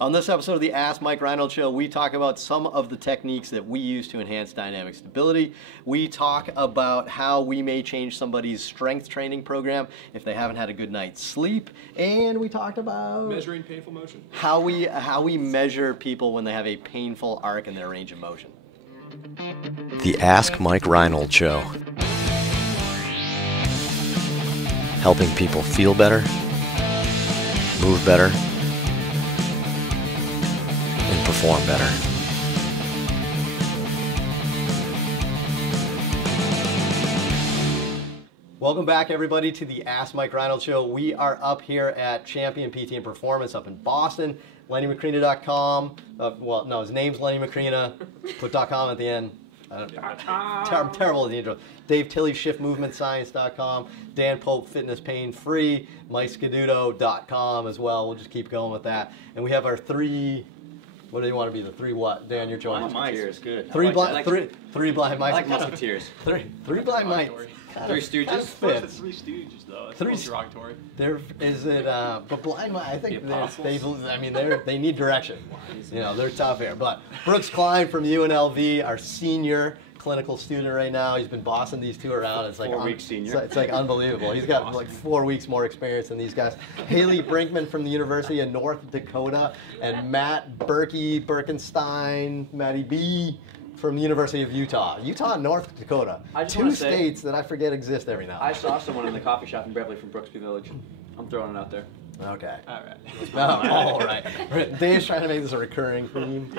On this episode of the Ask Mike Reinold Show, we talk about some of the techniques that we use to enhance dynamic stability. We talk about how we may change somebody's strength training program if they haven't had a good night's sleep. And we talked about measuring painful motion. How we measure people when they have a painful arc in their range of motion. The Ask Mike Reinold Show. Helping people feel better, move better, and perform better. Welcome back, everybody, to the Ask Mike Reinold Show. We are up here at Champion PT and Performance up in Boston. LennyMacrina.com. Well, no, his name's Lenny Macrina. Put .com at the end. I'm terrible at the intro. Dave Tilley, ShiftMovementScience.com. Dan Pope, Fitness Pain Free. MikeScaduto.com as well. We'll just keep going with that. And we have our three. What do you want to be? The three what? Dan, you're joining. Musketeers, good. Three blind mice. I like Musketeers. Three blind mice. Three Stooges. It's Three Stooges though. That's derogatory. There is it, but blind mice. I think they need direction. You know, they're tough here. But Brooks Klein from UNLV, our senior clinical student right now. He's been bossing these two around. It's like 4 weeks senior. It's like unbelievable. He's got like 4 weeks more experience than these guys. Haley Brinkman from the University of North Dakota, and Matt Birkenstein, Matty B from the University of Utah. Utah and North Dakota. Two states that I forget exist every now and then. I saw someone in the coffee shop in Beverly from Brooksby Village. I'm throwing it out there. Okay. All right. All right. Dave's trying to make this a recurring theme.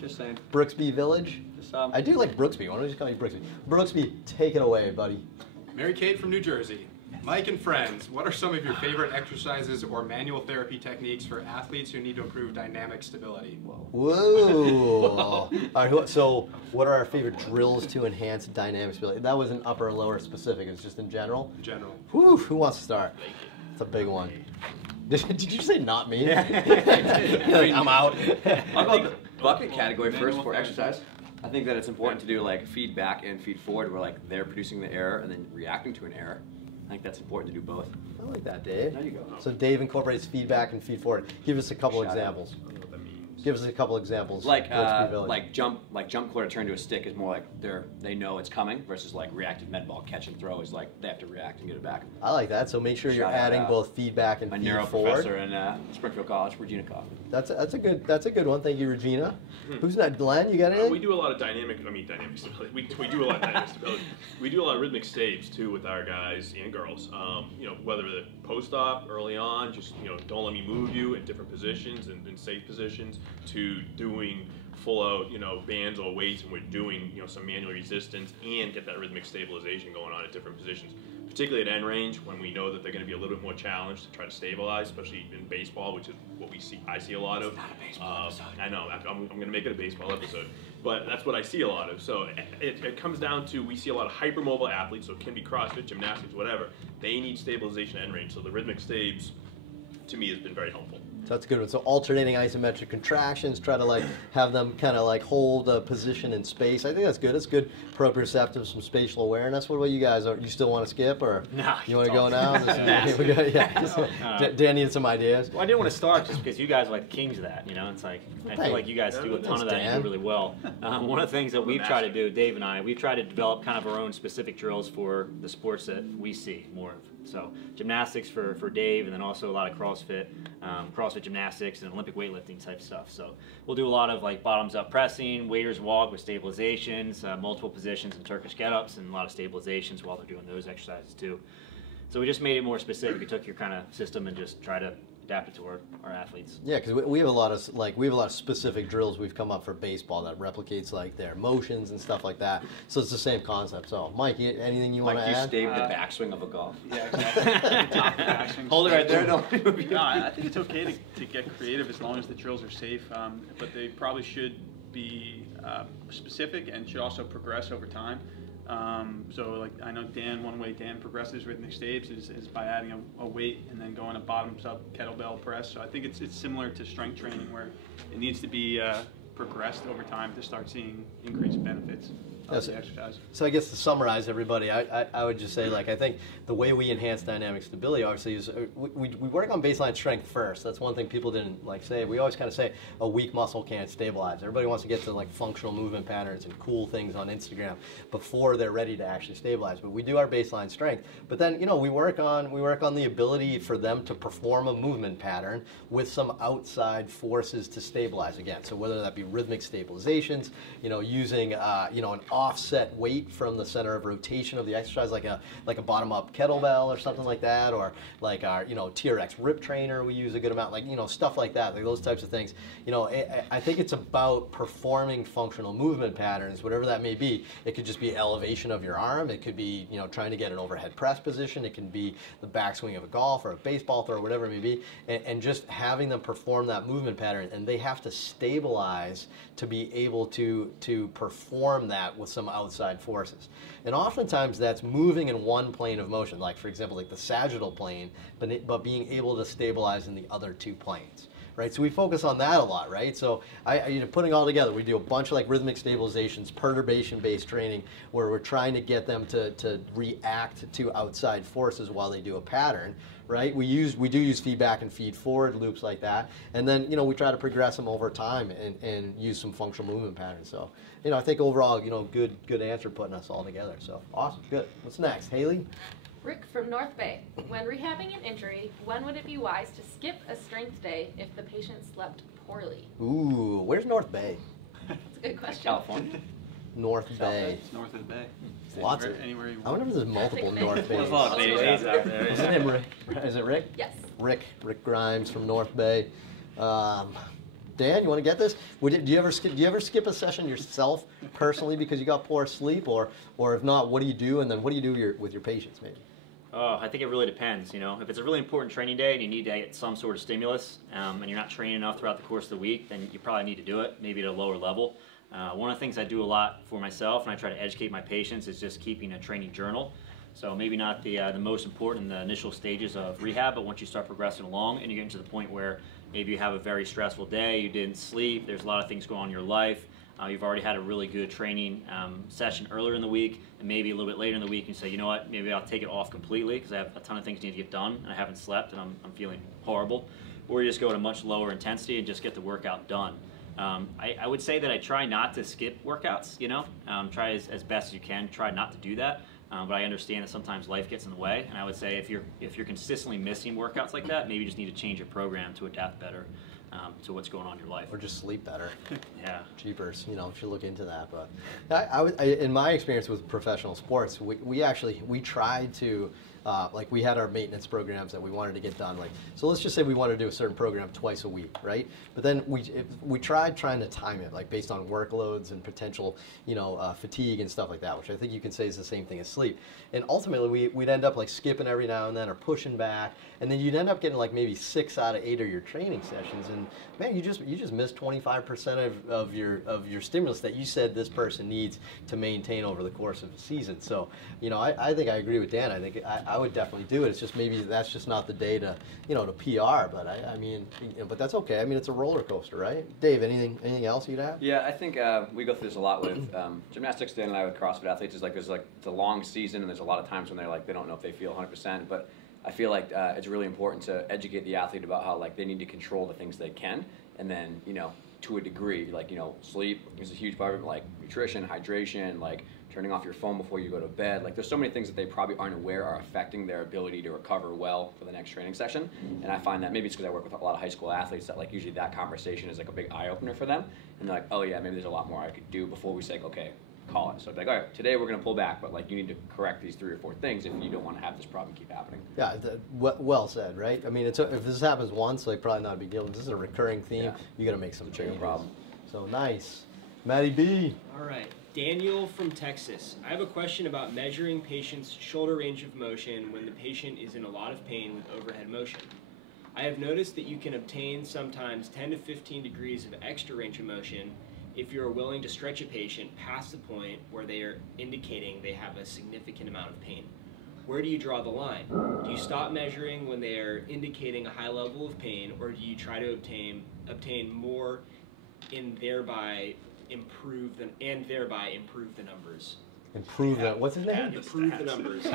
Just saying. Brooksby Village. Just, I do like Brooksby. Why don't we just call you Brooksby? Brooksby, take it away, buddy. Mary Kate from New Jersey. Mike and friends, what are some of your favorite exercises or manual therapy techniques for athletes who need to improve dynamic stability? Whoa. All right, so what are our favorite drills to enhance dynamic stability? That wasn't upper or lower specific. It's just in general? In general. Whew, who wants to start? It's a big one. Did you say not me? Yeah. Like, I'm out. I'll go with the bucket category first for exercise. I think that it's important to do like feedback and feed forward where like they're producing the error and then reacting to an error. I think that's important to do both. I like that, Dave. There you go. So Dave incorporates feedback and feed forward. Give us a couple examples. I don't know what that means. Give us a couple examples. Like jump core to turn to a stick is more like they know it's coming versus like reactive med ball catch and throw is like they have to react and get it back. I like that. So make sure you're adding both feedback and my feed neuro forward. professor in Springfield College, Regina Kaufman. That's a good one. Thank you, Regina. Who's that? Glenn, you got anything? We do a lot of dynamic stability. We do a lot of dynamic stability. We do a lot of rhythmic staves too with our guys and girls. Whether the post-op early on, just don't let me move you in different positions and in safe positions, to doing full out bands or weights, and we're doing some manual resistance and get that rhythmic stabilization going on at different positions. Particularly at end range, when we know that they're going to be a little bit more challenged to try to stabilize, especially in baseball, which is what I see a lot of. It's not a baseball episode. I know, I'm going to make it a baseball episode, but that's what I see a lot of. So it comes down to, we see a lot of hypermobile athletes, so it can be CrossFit, gymnastics, whatever. They need stabilization at end range, so the rhythmic staves, to me, has been very helpful. So that's a good one. So alternating isometric contractions, try to like have them kind of like hold a position in space. I think that's good. It's good proprioceptive, some spatial awareness. What about you guys? You still want to skip, or no, you want to go now? Dan needed some ideas. Well, I didn't want to start just because you guys are like the kings of that. It's like I feel like you guys do a ton of that and you do really well. One of the things that we've tried to do, Dave and I, we've tried to develop kind of our own specific drills for the sports that we see more of. So gymnastics for Dave, and then also a lot of CrossFit gymnastics and Olympic weightlifting type stuff. So we'll do a lot of like bottoms up pressing, waiter's walk with stabilizations, multiple positions and Turkish get-ups, and a lot of stabilizations while they're doing those exercises too. So we just made it more specific. We took your kind of system and just try to adapt it to our athletes. Yeah, because we have a lot of specific drills we've come up for baseball that replicates like their motions and stuff like that. So it's the same concept. So Mike, anything you want to add? Like you stave the backswing of a golf. Yeah, exactly. Hold it right there. No, I think it's okay to get creative as long as the drills are safe, but they probably should be specific and should also progress over time. So like I know one way Dan progresses rhythmic staves is by adding a weight and then going a bottoms up kettlebell press. So I think it's similar to strength training where it needs to be progressed over time to start seeing increased benefits. of the exercise. So I guess to summarize everybody, I would just say, like, I think the way we enhance dynamic stability obviously is we work on baseline strength first. That's one thing people didn't like say. We always kind of say a weak muscle can't stabilize. Everybody wants to get to like functional movement patterns and cool things on Instagram before they're ready to actually stabilize. But we do our baseline strength. But then, you know, we work on the ability for them to perform a movement pattern with some outside forces to stabilize again. So whether that be rhythmic stabilizations, you know, using you know, an offset weight from the center of rotation of the exercise, like a bottom-up kettlebell or something like that, or like our, you know, TRX rip trainer, we use a good amount, like, you know, stuff like that, like those types of things. You know, I think it's about performing functional movement patterns, whatever that may be. It could just be elevation of your arm. It could be, you know, trying to get an overhead press position. It can be the backswing of a golf or a baseball throw, whatever it may be, and just having them perform that movement pattern, and they have to stabilize to be able to perform that with some outside forces. And oftentimes that's moving in one plane of motion, like for example, like the sagittal plane, but being able to stabilize in the other two planes. Right, so we focus on that a lot, right? So you know, putting all together, we do a bunch of like rhythmic stabilizations, perturbation-based training, where we're trying to get them to react to outside forces while they do a pattern, right? We do use feedback and feed forward loops like that, and then, you know, we try to progress them over time and use some functional movement patterns. So, you know, I think overall, you know, good answer putting us all together. So awesome, good. What's next, Haley? Rick from North Bay. When rehabbing an injury, when would it be wise to skip a strength day if the patient slept poorly? Ooh, where's North Bay? That's a good question. California. North Bay. It's north of the bay. Lots of. Anywhere you I wonder if there's multiple North Bays. There's a lot of bays out there. What's his name? Rick? Is it Rick? Yes. Rick Grimes from North Bay. Dan, you want to get this? Do you ever skip a session yourself personally because you got poor sleep, or if not, what do you do? And then what do you do with your patients, maybe? Oh, I think it really depends. You know, if it's a really important training day and you need to get some sort of stimulus, and you're not training enough throughout the course of the week, then you probably need to do it, maybe at a lower level. One of the things I do a lot for myself, and I try to educate my patients, is just keeping a training journal. So maybe not the most important in the initial stages of rehab, but once you start progressing along and you're getting to the point where maybe you have a very stressful day, you didn't sleep, there's a lot of things going on in your life, you've already had a really good training session earlier in the week, and maybe a little bit later in the week you say, you know what, maybe I'll take it off completely because I have a ton of things need to get done and I haven't slept and I'm feeling horrible. Or you just go at a much lower intensity and just get the workout done. I would say that I try not to skip workouts, you know, try as best as you can, try not to do that. But I understand that sometimes life gets in the way, and I would say if you're consistently missing workouts like that, maybe you just need to change your program to adapt better to what's going on in your life. Or just sleep better. Yeah. Jeepers, you know, you should look into that. But in my experience with professional sports, we tried to, like we had our maintenance programs that we wanted to get done. Like, so let's just say we wanted to do a certain program twice a week, right? But then we tried trying to time it, like based on workloads and potential, you know, fatigue and stuff like that, which I think you can say is the same thing as sleep. And ultimately, we'd end up like skipping every now and then or pushing back, and then you'd end up getting like maybe 6 out of 8 of your training sessions, and man, you just missed 25% of your stimulus that you said this person needs to maintain over the course of a season. So, you know, I think I agree with Dan. I think I would definitely do it. It's just maybe that's just not the day to, you know, to PR. But I mean, but that's okay. I mean, it's a roller coaster, right? Dave, anything else you'd have? Yeah, I think we go through this a lot with gymnastics. Dan and I with CrossFit athletes is like it's a long season, and there's a lot of times when they're like they don't know if they feel 100%. But I feel like it's really important to educate the athlete about how like they need to control the things they can, and then, you know, to a degree, like, you know, sleep is a huge part of it, like nutrition, hydration, like turning off your phone before you go to bed. Like, there's so many things that they probably aren't aware are affecting their ability to recover well for the next training session. And I find that maybe it's because I work with a lot of high school athletes that like usually that conversation is like a big eye opener for them, and they're like, oh yeah, maybe there's a lot more I could do before we say, okay, call it. So I'd be like, all right, today we're going to pull back, but like you need to correct these 3 or 4 things if you don't want to have this problem keep happening. Yeah, well said, right? I mean, if this happens once, like probably not a big deal. If this is a recurring theme, Yeah. you got to make some changes. Problem. So nice, Matty B. All right, Daniel from Texas. I have a question about measuring patients' shoulder range of motion when the patient is in a lot of pain with overhead motion. I have noticed that you can obtain sometimes 10 to 15 degrees of extra range of motion if you're willing to stretch a patient past the point where they are indicating they have a significant amount of pain. Where do you draw the line? Do you stop measuring when they are indicating a high level of pain, or do you try to obtain more in thereby improve them and thereby improve the numbers? Improve that. What's his name? Improve the numbers.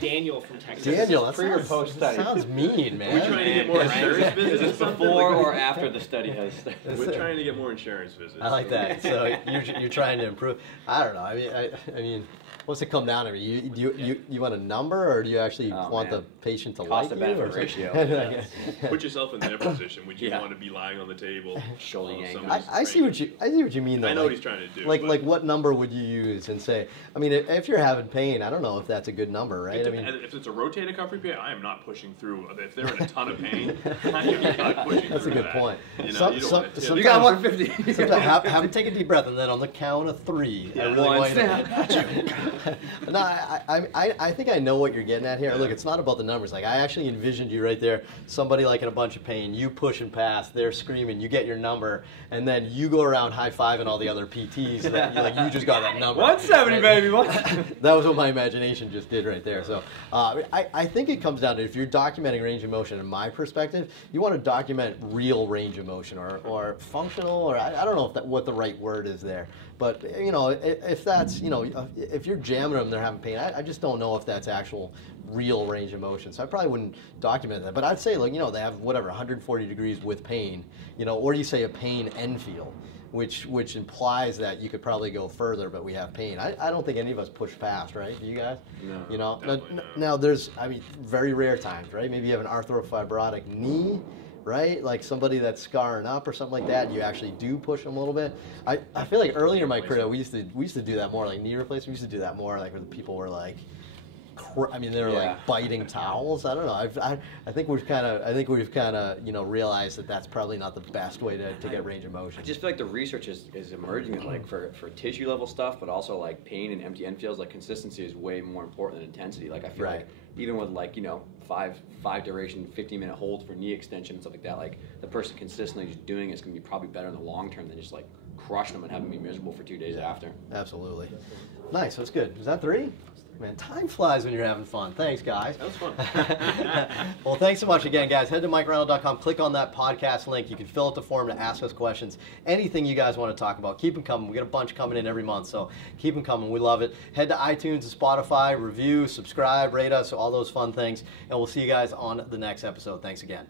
Daniel from Texas. Daniel, that Pre or post study. sounds mean, man. We're trying to get more insurance visits. Is this before or after the study has started? We're trying to get more insurance visits. I like that. So you're trying to improve. I don't know. I mean, what's it come down to? You want a number, or do you actually want the patient to Cost like of you? benefit ratio. Put yourself in their position. Would you Yeah. want to be lying on the table? Shoulder yank. I see what you mean though. I know what he's trying to do. Like what number would you use and say? I mean, if you're having pain, I don't know if that's a good number, right? I mean, if it's a rotator cuff repair, I am not pushing through. If they're in a ton of pain, I am not pushing that's a through good that. point. You know, you don't want to tip. You got 150. Sometimes have him take a deep breath, and then on the count of 3, I really want you to. No, I think I know what you're getting at here. Look, it's not about the numbers. Like I actually envisioned you right there, somebody like in a bunch of pain, you pushing past, they're screaming, you get your number, and then you go around high-fiving all the other PTs. That you just got that number. 170, baby. That was what my imagination just did right there. So I think it comes down to, if you're documenting range of motion, in my perspective, you want to document real range of motion or functional, or I don't know what the right word is there. But if that's if you're jamming them, they're having pain. I just don't know if that's actual real range of motion. So I probably wouldn't document that. But I'd say they have 140 degrees with pain, or you say a pain end field, which implies that you could probably go further, but we have pain. I don't think any of us push past, right? Do you guys? No. Now there's very rare times, right? Maybe you have an arthrofibrotic knee. Right, like somebody that's scarring up or something like that, and you actually do push them a little bit. I feel like earlier in my career we used to do that more, like knee replacement. We used to do that more, like where the people were like, they were like biting towels. I don't know. I think we've kind of realized that that's probably not the best way to get range of motion. I just feel like the research is emerging that like for tissue level stuff, but also like pain and empty end fields, like consistency is way more important than intensity. Like I feel like even with five duration 15-minute holds for knee extension and stuff like that, like the person consistently just doing it's going to be probably better in the long term than just like crushing them and having them be miserable for 2 days after. Absolutely. Nice. That's good. Was that 3? Man, time flies when you're having fun. Thanks, guys. That was fun. Well, thanks so much again, guys. Head to MikeReinold.com. Click on that podcast link. You can fill out the form to ask us questions. Anything you guys want to talk about, keep them coming. We got a bunch coming in every month, so keep them coming. We love it. Head to iTunes and Spotify, review, subscribe, rate us, all those fun things. And we'll see you guys on the next episode. Thanks again.